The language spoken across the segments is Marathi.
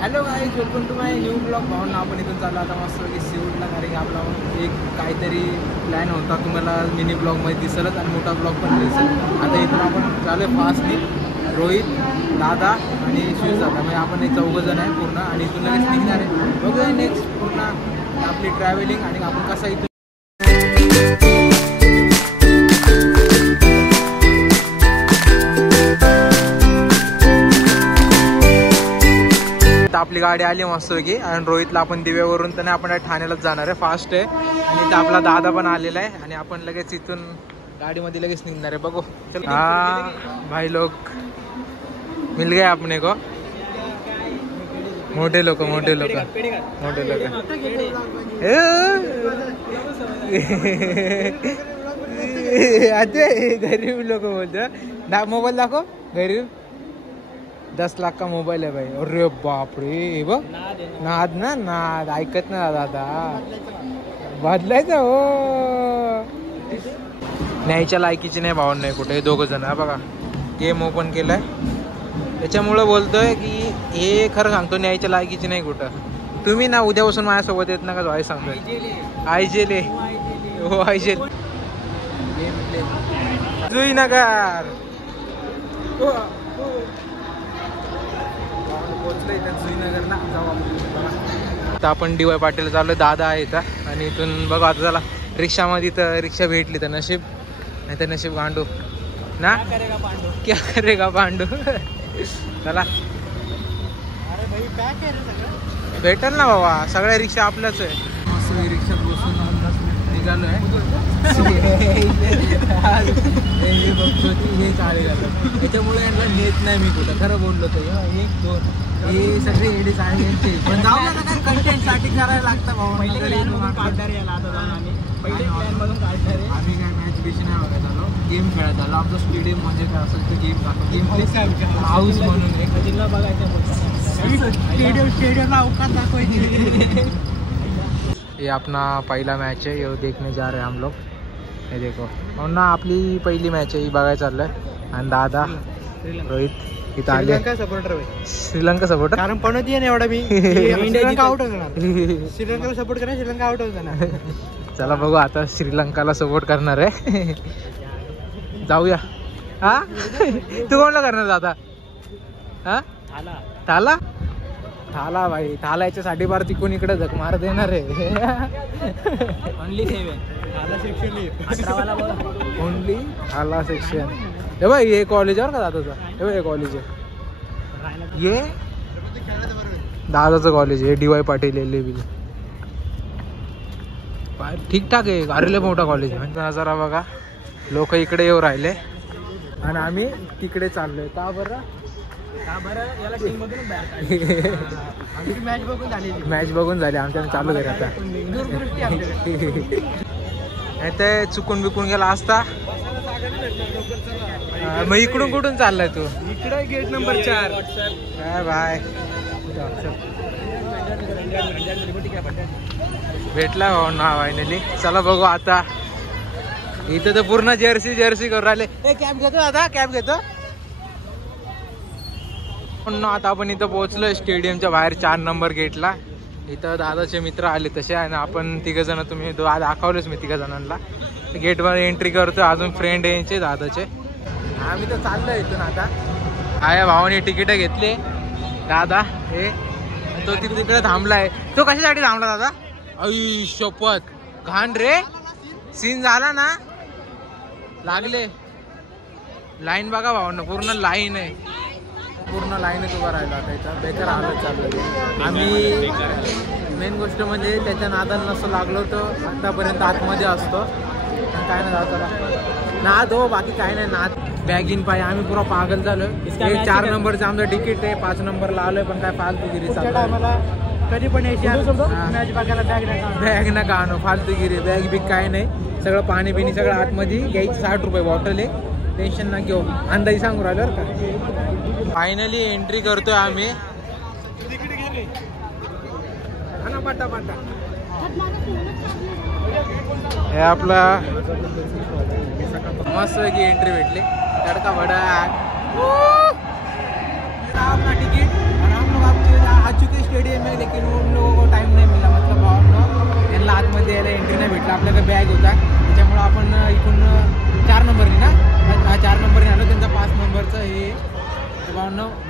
Hello guys, welcome to my new blog. भावना आपण इथून चाललो आता मस्त की सिवूडला, कारण की आपला एक काहीतरी प्लॅन होता. तुम्हाला मिनी ब्लॉगमध्ये दिसेलच आणि मोठा ब्लॉग पण दिसेल. आता इथून आपण चालू आहे फास्टली. रोहित, दादा आणि शिवदादा म्हणजे आपण एक 4 जण आहे पूर्ण, आणि इथून लगेच निघणार आहे. बघूया नेक्स्ट पूर्ण आपली ट्रॅव्हलिंग आणि आपण कसा इथून आपली गाडी आली मस्त की. आणि रोहितला आपण दिव्यावरून तर नाही, आपण ठाण्यालाच जाणार आहे. फास्ट आहे. आणि इथं आपला दादा पण आलेला आहे आणि आपण लगेच इथून गाडीमध्ये लगेच निघणार आहे. बघू. हा भाई लोक मिल गए आपने को. मोठे लोक अरे गरीब लोक बोलतो. मोबाईल दाखव. गरीब 10 लाख का मोबाईल आहे भाई. अरे बापरे, बघ नाद ना नाद ऐकत ना दादा. बदलायचं हो. न्यायच्या लायकीची नाही भावना नाही कुठे. हे 2 जण बघा गेम ओपन केलाय, त्याच्यामुळं बोलतोय की हे खरं सांगतो न्यायच्या लायकीची नाही कुठं. तुम्ही ना उद्यापासून माझ्यासोबत येत ना का जो सांगतोय आयजेले हो आयजेल जुई नगर पोहोचलो इथं जुईनगरला. जाऊ आता आपण DY पाटील चालू. दादा आहे इथं आणि इथून बघा आता झाला रिक्षामध्ये. तर रिक्षा भेटली तर नशीब, नाही तर नशीब गांडू ना. क्या करेगा पांडू. चला भेटेल ना बाबा, सगळ्या रिक्षा आपल्याच आहे. मस्त रिक्षा बसून निघालो आहे. बघतो की हे चाळे झालं, त्याच्यामुळे यांना नेत नाही मी कुठं. खरं बोललो तर 1 2 हे सगळे एडी चाळे यांचे. पण जाऊ ना काय कंटेंट साठी करायला लागतं भाऊ. आम्ही काय मॅच बिच नाही बघायला आलो, गेम खेळायला आलो. आमचं स्टेडियम म्हणजे काय असेल ते गेम दाखव. गेम प्ले हाऊस म्हणून एक जिल्हा बघायचं. स्टेडियमला अवकाश दाखवायची. ये अपना पहला मैच है, ये देखने जा रहे हैं हम लोग. ये देखो और ना आपली पहिली मॅच आहे ही बघायला चाललंय. आणि दादा रोहित इथं आले. श्रीलंका सपोर्टर कारण पणती आहे ना एवढा मी. श्रीलंका आउट होणार. श्रीलंकाला सपोर्ट करा, श्रीलंका आउट होणार. चला बघू आता श्रीलंकाला सपोर्ट करणार आहे. जाऊया. हा तू कोणला करणार दादा. हा थाला थाला भाई. थाला याच्यासाठी बार तिकून इकडे झक मार देणार आहे. ओनली 7 हे भाई. हे कॉलेजवर का दादाचा. हे भाई हे कॉलेज आहे. ये दादाचं कॉलेज आहे. DY Patil LAB. ठीकठाक आहे. अरे मोठा कॉलेज आहे. जरा बघा लोक इकडे येऊ राहिले आणि आम्ही तिकडे चाललोय. का बरं मॅच बघून झाली आमच्या. चालू आहे आता. नाही ते चुकून बिकून गेला असता. मग इकडून कुठून चाललाय तू. इकडे गेट नंबर 4. काय बाय भेटला भाऊ ना फायनली. चला बघू आता. इथं तर पूर्ण जर्सी करून राहिले. कॅब घेतो दादा, कॅब घेतो. आता आपण इथं पोहोचलोय स्टेडियमच्या बाहेर 4 नंबर गेटला. इथं दादाचे मित्र आले तसे आणि आपण 3 जण. तुम्ही दाखवलेच मी 3 जणांना. गेटवर एंट्री करतोय. अजून फ्रेंड यांचे दादाचे. आम्ही तर चाललोय इथून आता. आया भावाने तिकीट घेतले. दादा हे तो तिकडे थांबलाय. तो कशासाठी थांबला दादा. आई शपथ घाण रे. सीन झाला ना. लागले लाईन बघा भावांना. पूर्ण लाईन आहे. पूर्ण लाईनच उभा राहिला. त्याचा बेकार हालत चाललं. आम्ही मेन गोष्ट म्हणजे त्याच्या नादाला नसतं लागलो तर आत्तापर्यंत आतमध्ये असतो. पण काय नाही जातो नाद हो, बाकी काय नाही नाद. बॅगिन पाय आम्ही पुरा पागल झालोय. 4 नंबरचं आमचं तिकीट आहे. 5 नंबरला आलोय पण काय फालतूगिरी चालू. कधी पण मॅच बघायला बॅग नका आणू. फालतूगिरी बॅग बिग काय नाही. सगळं पाणी बिणी सगळं आतमध्ये घ्यायचं. 60 रुपये बॉटल आहे. टेन्शन ना घेऊ. अंदाजी सांगू राहिलो बरं का. फायनली एंट्री करतोय आम्ही. हे आपला मस्त की एंट्री भेटली. तडका बडा अपना टिकट और हम लोग आ चुके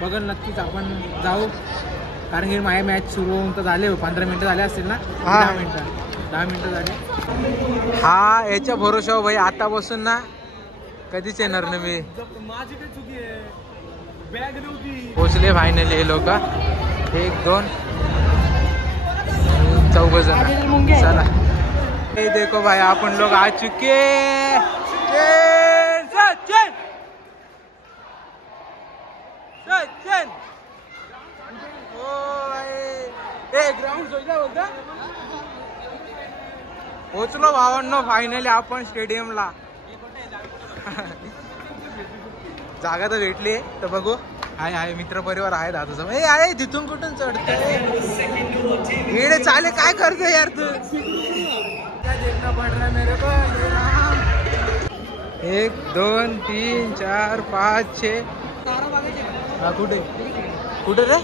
बघल नक्कीच आपण जाऊ, कारण की माझे मॅच सुरू होऊन तर झाले 15 मिनिटं झाले असतील ना. 10 मिनिटं झाले. हा याच्या भरोशावर भाई आता बसून ना कधीच येणार ना मी. माझी काय चुकी आहे, बॅग नव्हती. पोचले फायनली हे लोक. 1 2 4 जण. चला हे देखो भाई आपण लोग आ चुके. सचिन सचिन ग्राउंड होता. पोचलो भावांनो फायनली आपण स्टेडियमला. जागा तर भेटली तर बघू. आहे मित्र परिवार आहे दादाचा. आहे तिथून कुठून चढतंय येडे चाले काय करतोय यार तू. देखना पड रहा मेरे को. 1 2 3 4 5 6. कुठे कुठे रे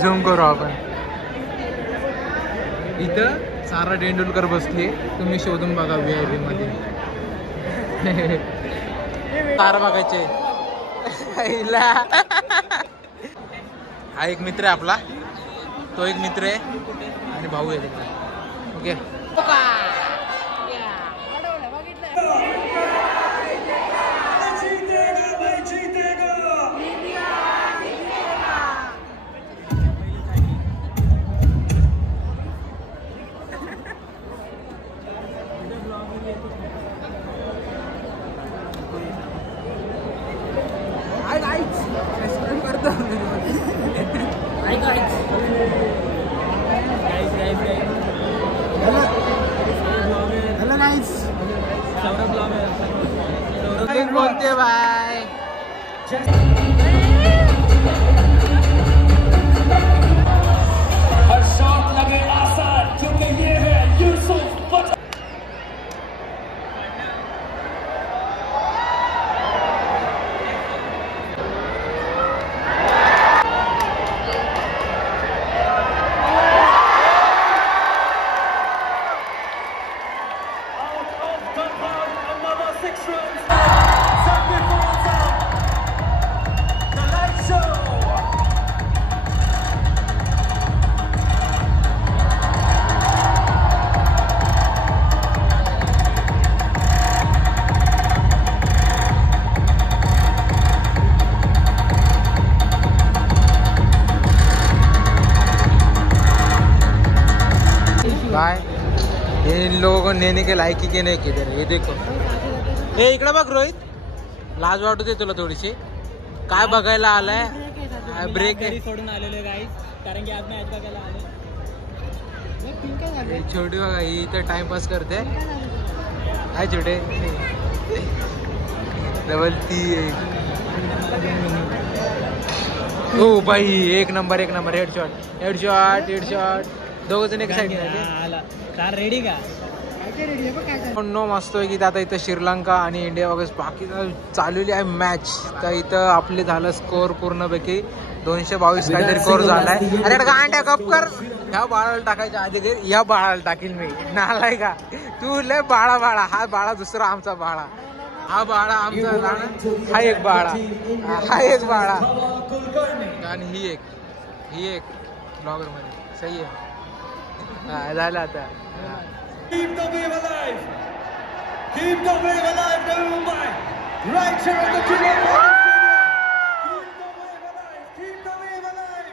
झूम करू आपण. इथं सारा तेंडुलकर बसली, तुम्ही शोधून बघा VIP मध्ये. तारा बघायचे. हा एक मित्र आहे आपला, तो एक मित्र आहे आणि भाऊ आहे त्याचा. ओके बोलते बाय. हर शॉट लगे आसान, क्योंकि ये है यूसुफ पठान. इन लोगों को नेने के लायकी के नाही किधर. हे देखो. हे इकडे बघ रोहित, लाज वाटू दे तुला थोडीशी. काय बघायला आलाय. ब्रेक आहे सोडून आलेले गाईज, कारण की आज मॅच बघायला आले. छोटी बघा ही इथं टाइमपास करते. काय छोटे डबल ती. ओ बाई एक नंबर हेडशॉट. दोघ जण एक साईड. रेडी का नो मस्त आहे की आता इथं श्रीलंका आणि इंडिया वगैरे पाकिस्तान चालवली आहे मॅच. तर इथं आपले झालं स्कोअर पूर्णपैकी 222 काहीतरी स्कोअर झालाय. अरे गांड्या कप कर. ह्या बाळाला टाकायच्या आधी या बाळाला टाकील मी. नालाय का तू. लय बाळा. हा बाळा दुसरा आमचा बाळा. हा बाळा आमचा लहान. हा एक बाळा. आणि ही एक ब्लॉगर मध्ये सही आहे. झालं आता. Keep the wave alive. Keep the wave alive, Mumbai. Right here at the Keep the wave alive. Keep the wave alive.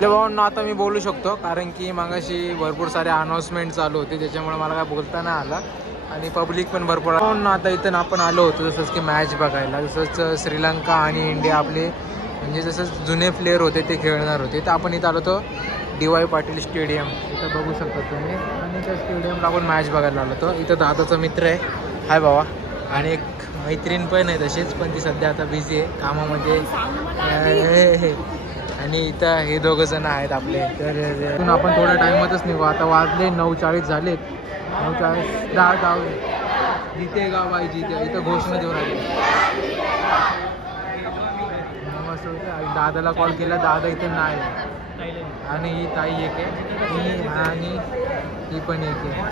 भावांना आता मी बोलू शकतो, कारण की मागाशी भरपूर सारे अनाउन्समेंट चालू होते, त्याच्यामुळे मला काय बोलता नाही आलं. आणि पब्लिक पण भरपूर. आता इथं आपण आलो होतो जसंच की मॅच बघायला. जसंच श्रीलंका आणि इंडिया आपले म्हणजे जसं जुने प्लेयर होते ते खेळणार होते. तर आपण इथं आलो होतो DY पाटील स्टेडियम. इथं बघू शकता तुम्ही. आणि त्या स्टेडियमला आपण मॅच बघायला आलो होतो. इथं दादाचा मित्र आहे, हाय बाबा. आणि एक मैत्रीण पण आहे तशीच, पण ती सध्या आता बिझी आहे कामामध्ये. आणि इथं हे दोघं जण आहेत आपले. तर आपण थोड्या टायमातच निघू. आता वाजले 9:40 झालेत. 9:40 10 जिथे गाव आहे जिथे. इथं घोषणा देऊन आली. दादाला कॉल केला, दादा इथं नाही. आणि ही ताई एक आहे, ही आणि ही पण एक आहे.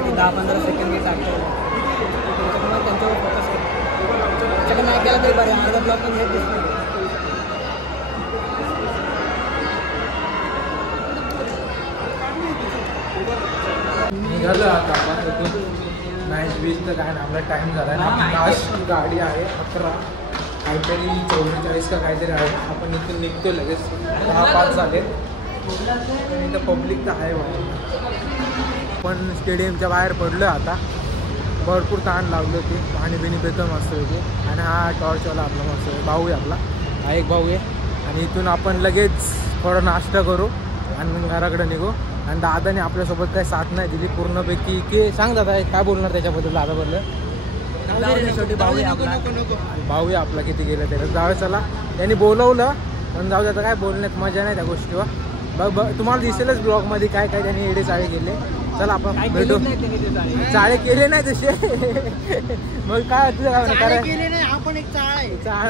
की 10-15 सेकंड मी टाकतो त्याच्यामुळे त्यांच्यावर फोकस करतो. त्याच्याकडे नाही केला तरी बरं, अर्धा ब्लॉक पण हेच दिसतो. निघालो आता आपण इथून मॅच बीच तर काय ना आपला टाईम झाला आहे. लास्ट गाडी आहे 11 काहीतरी 44 का काहीतरी आहे. आपण इथून निघतो लगेच 10-5 झाले. इथं पब्लिक तर आहे पण स्टेडियमच्या बाहेर पडलो आता. भरपूर ताण लावलं होते, पाणी बिणी पेतो मस्त होते. आणि हा टॉर्चवाला आपला मस्त आहे, भाऊ आहे आपला, हा एक भाऊ आहे. आणि इथून आपण लगेच थोडा नाश्ता करू आणि घराकडे निघू. आणि दादाने आपल्यासोबत काही साथ नाही दिली पूर्णपैकी. की सांग दादा काय बोलणार त्याच्याबद्दल? दादाबद्दल शेवटी भाऊ आहे आपला किती गेलं त्याला. जाऊ चला, त्यांनी बोलवलं पण जाऊ द्या, काय बोलण्यात मजा नाही त्या गोष्टीवर. तुम्हाला दिसेलच ब्लॉगमध्ये काय काय त्यांनी एडे चाळे केले. चला आपण भेटू. चाळे केले नाही तसे मग काय तुझं काय केले नाही, आपण एक चाळ आहे. चाळ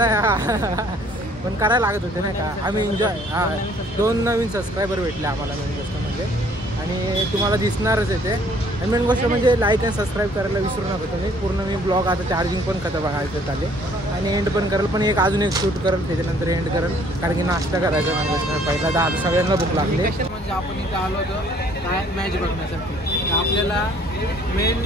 पण करायला लागत होते नाही का. आम्ही एन्जॉय 2 नवीन सबस्क्रायबर भेटले आम्हाला मेन गोष्ट म्हणजे. आणि तुम्हाला दिसणारच आहे ते. आणि मेन गोष्ट म्हणजे लाईक आणि सबस्क्राईब करायला विसरू नका तुम्ही. पूर्ण मी ब्लॉग आता चार्जिंग पण खतं बघायचं आले आणि एंड पण करेल. पण एक अजून एक शूट करेल त्याच्यानंतर एंड करेल, कारण की नाश्ता करायचा मेन गोष्ट पहिला. आता सगळ्यांना भूक लागली. म्हणजे आपण इथं आलो होतो काय मॅच बघण्यासाठी. आपल्याला मेन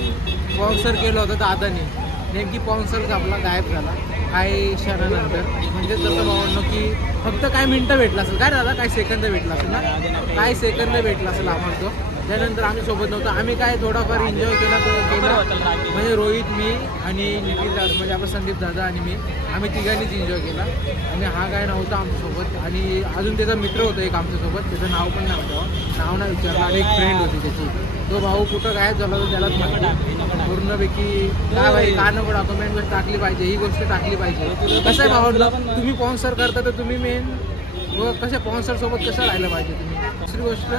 स्पॉन्सर केलं होतं दादानी. नेमकी स्पॉन्सर आपला गायब झाला काही क्षणानंतर. म्हणजे तसं भावनो की फक्त काय मिनटं भेटला असेल काय दादा, काय सेकंद भेटला असेल ना, काय सेकंद भेटला असेल आम्हाला तो. त्यानंतर आम्ही सोबत नव्हतो. आम्ही काय थोडाफार एन्जॉय केला तो केला. म्हणजे रोहित, मी आणि निखिल दादा, म्हणजे आपला संदीप दादा आणि मी, आम्ही तिघांनीच एन्जॉय केला. आणि हा काय नव्हता आमच्यासोबत. आणि अजून त्याचा मित्र होता एक आमच्यासोबत, त्याचं नाव पण नव्हतं, नाव नाही विचारलं. आणि एक फ्रेंड होती त्याची. तो भाऊ कुठं गायब झाला तर त्यालाच माहिती पूर्णपैकी. काय भाई का नको डॉक्युमेंट टाकली पाहिजे, ही गोष्ट टाकली पाहिजे. कसं आहे भावाला, तुम्ही स्पॉन्सर करता तर तुम्ही मेन कसं स्पॉन्सर सोबत कसं राहिलं पाहिजे तुम्ही. दुसरी गोष्ट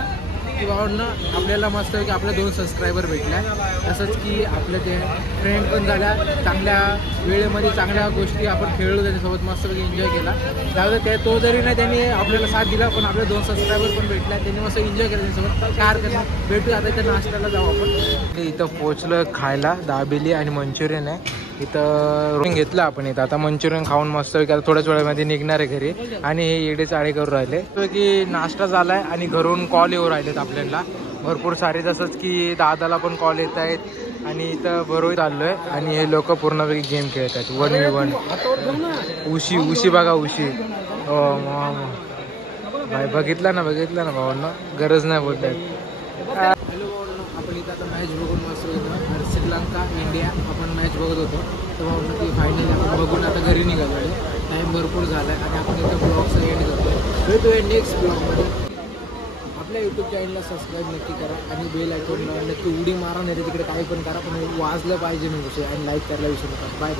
की भावांना आपल्याला मस्त आहे की आपल्या 2 सबस्क्रायबर भेटल्या. तसंच की आपल्या ते फ्रेंड पण झाल्या. चांगल्या वेळेमध्ये चांगल्या गोष्टी आपण खेळलो त्याच्यासोबत, मस्तपैकी एन्जॉय केला. त्यावेळेस ते तो जरी नाही त्यांनी आपल्याला साथ दिला, पण आपले 2 सबस्क्रायबर पण भेटल्या. त्यांनी मस्त एन्जॉय केला त्याच्यासोबत. काय हरकत नाही, भेटूया आता इथं नाश्त्याला जाऊ आपण. इथं पोचलं खायला. दाबेली आणि मंचुरियन आहे इथं. घेतलं आपण इथं. आता मंचुरियन खाऊन मस्त आता थोड्याच वेळामध्ये निघणार आहे घरी. आणि हे येडे चाळे करून राहिले की नाश्ता झालाय आणि घरून कॉल येऊ राहिलेत आपल्याला भरपूर सारे. जसंच की दादाला पण कॉल येत आहेत. आणि इथं बरोबर चाललोय आणि हे लोक पूर्णपैकी गेम खेळत आहेत 1v1. उशी बघा उशी. भाई बघितलं ना भावांना, गरज नाही बोलत आहेत. हॅलो भावांना, आपण इथं आता मॅच बघून मस्त होतो. श्रीलंका इंडिया आपण मॅच बघत होतो. तर भावना ती फायनली आपण बघून आता घरी निघालो आहे. टाईम भरपूर झाला आहे आणि आपण इथं ब्लॉगचं एंड करतो. भेटूया नेक्स्ट ब्लॉगमध्ये. आपल्या यूट्यूब चॅनलला सबस्क्राईब नक्की करा आणि बेल आयकॉनला नक्की उडी मारा. नाही तिकडे काही पण करा, पण वाजलं पाहिजे मी विषय. आणि लाईक करायला विसरू नका. बाय.